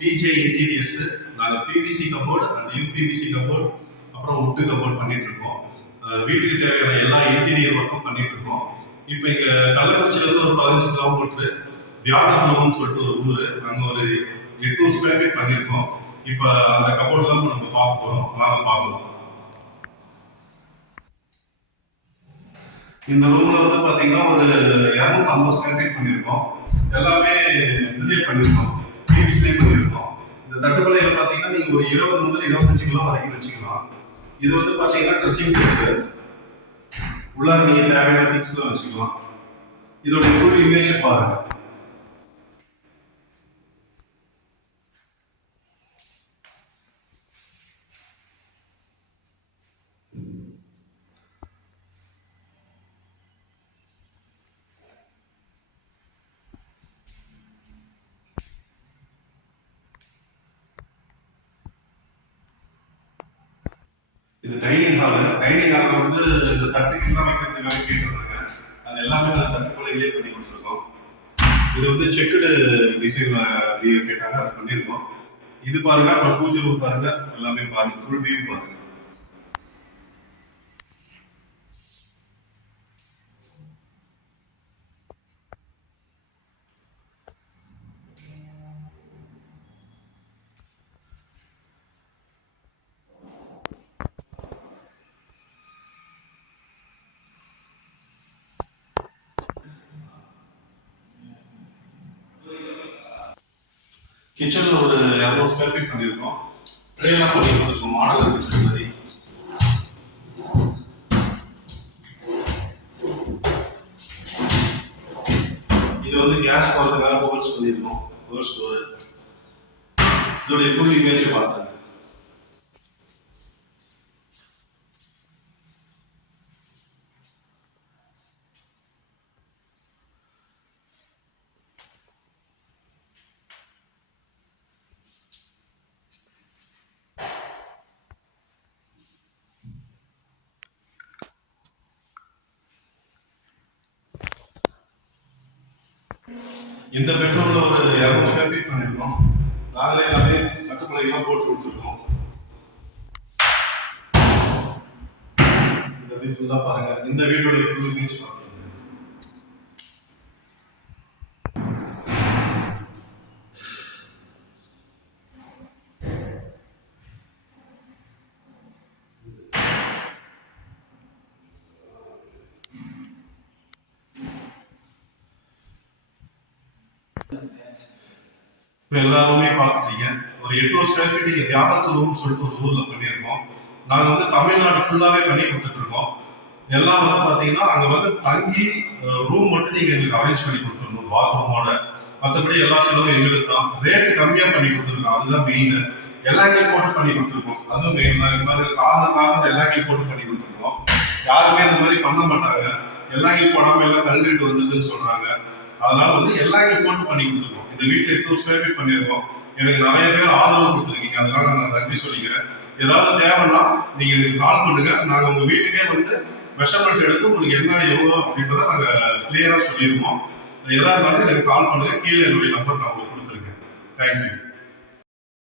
DJ interiors. நாங்கள் PVC cupboard and UPVC cupboard அப்புறம் wood cupboard பண்ணிட்டு இருக்கோம். வீட்டுக்கு தேவையான எல்லா இன்டீரியர் ஒர்க்கும் பண்ணிட்டு இருக்கோம். இப்போ இங்கே கள்ளக்குறிச்சியிலேருந்து ஒரு 15 கிலோமீட்டர் தியாகத்துவம்னு சொல்லிட்டு ஒரு ஊர், அங்கே ஒரு 800 ஸ்கொயர் ஃபீட் பண்ணியிருக்கோம். இப்போ அந்த கபோர்ட்லாம் நம்ம பார்க்க போகிறோம், வாங்க பார்க்கலாம். இந்த ரூம்ல வந்து பாத்தீங்கன்னா ஒரு 250 ஸ்கொயர் ஃபீட் பண்ணியிருக்கோம். எல்லாமே இதுலேயே பண்ணியிருக்கோம், பிவிசிலே பண்ணியிருக்கோம். இந்த தட்டுப்படையில பாத்தீங்கன்னா நீங்க ஒரு 20 முதல் 25 கிலோ வரைக்கும் வச்சுக்கலாம். இது வந்து பாத்தீங்கன்னா ட்ரெஸ்ஸிங் டேபிள், உள்ள நீங்க தேவையான திங்ஸ் வச்சுக்கலாம். இதோட ஃபுல் இமேஜ் பாருங்க. இது டைனிங் ஹால். டைனிங் ஹால்ல வந்து இந்த தட்டுக்கெல்லாம் வைக்கிறதுக்காக கேட்டிருந்தாங்க. அது எல்லாமே நான் தட்டுப்படையிலே பண்ணி கொடுத்துருக்கோம். இது வந்து செக்குடு டிசைன்ல கேட்டாங்க, அது பண்ணியிருக்கோம். இது பாருங்க, அப்புறம் பூஜை ரூம் பாருங்க, எல்லாமே பாருங்க, ஃபுல் வியூ பாருங்க. கிச்சன்ல ஒரு 200 ஸ்கொயர் ஃபீட் பண்ணியிருக்கோம். ட்ரேலாம் பண்ணி கொடுத்துருக்கோம், மாடல் கிச்சன் மாதிரி. இது வந்து கேஸ் போடுறதுக்காக ஹோல்ஸ் பண்ணியிருக்கோம், ஹோல்ஸ் டோர். இதோடைய ஃபுல் இமேஜ் பார்த்துருங்க. இந்த பெட்ரூம்ல ஒரு 200 ஸ்கொயர் ஃபீட் பண்ணிருக்கோம். நாங்களே எல்லாமே தட்டுப்படையெல்லாம் போட்டு கொடுத்துருக்கோம். இந்த வீடு ஃபுல்லா பாருங்க. இந்த வீட்டோட ஃபுல் இமேஜ் பாருங்க. இப்போ எல்லாருமே பார்த்துட்டீங்க. ஒரு 800 ஸ்கொயர் ஃபீட் இங்கே தியாகத்துவம்னு சொல்லிட்டு ஒரு ஊர்ல பண்ணியிருக்கோம். நாங்கள் வந்து தமிழ்நாடு ஃபுல்லாவே பண்ணி கொடுத்துட்டு இருக்கோம். எல்லாம் வந்து பார்த்தீங்கன்னா அங்கே வந்து தங்கி ரூம் மட்டும் நீங்கள் எங்களுக்கு அரேஞ்ச் பண்ணி கொடுத்துருந்தோம் பாத்ரூமோட. மற்றபடி எல்லா செலவும் எங்களுக்கு தான். ரேட்டு கம்மியாக பண்ணி கொடுத்துருக்கோம், அதுதான் மெயின். எல்லாங்கேயும் போட்டு பண்ணி கொடுத்துருக்கோம், அதுவும் மெயின் தான். இந்த மாதிரி கார்னர் எல்லாங்கேயும் போட்டு பண்ணி கொடுத்துருக்கோம். யாருமே இந்த மாதிரி பண்ண மாட்டாங்க. எல்லாங்கேயும் போடாமல் எல்லாம் கல்வெட்டு வந்ததுன்னு சொல்றாங்க. அதனால வந்து எல்லாங்கேயும் போட்டு பண்ணி கொடுத்துருக்கோம். இந்த வீட்டில் 800 ஸ்கொயர் ஃபீட் பண்ணியிருக்கோம். எனக்கு நிறைய பேர் ஆதரவு கொடுத்துருக்கீங்க, அதனால நான் நன்றி சொல்லிக்கிறேன். ஏதாவது தேவைன்னா நீங்க எனக்கு கால் பண்ணுங்க. நாங்கள் உங்க வீட்டுக்கே வந்து மெஷர்மெண்ட் எடுத்து உங்களுக்கு என்ன எவ்வளோ அப்படின்றத நாங்கள் கிளியரா சொல்லிடுவோம். எதா இருந்தாலும் எனக்கு கால் பண்ணுங்க. கீழே என்னுடைய நம்பர் நான் உங்களுக்கு கொடுத்துருக்கேன். தேங்க்யூ.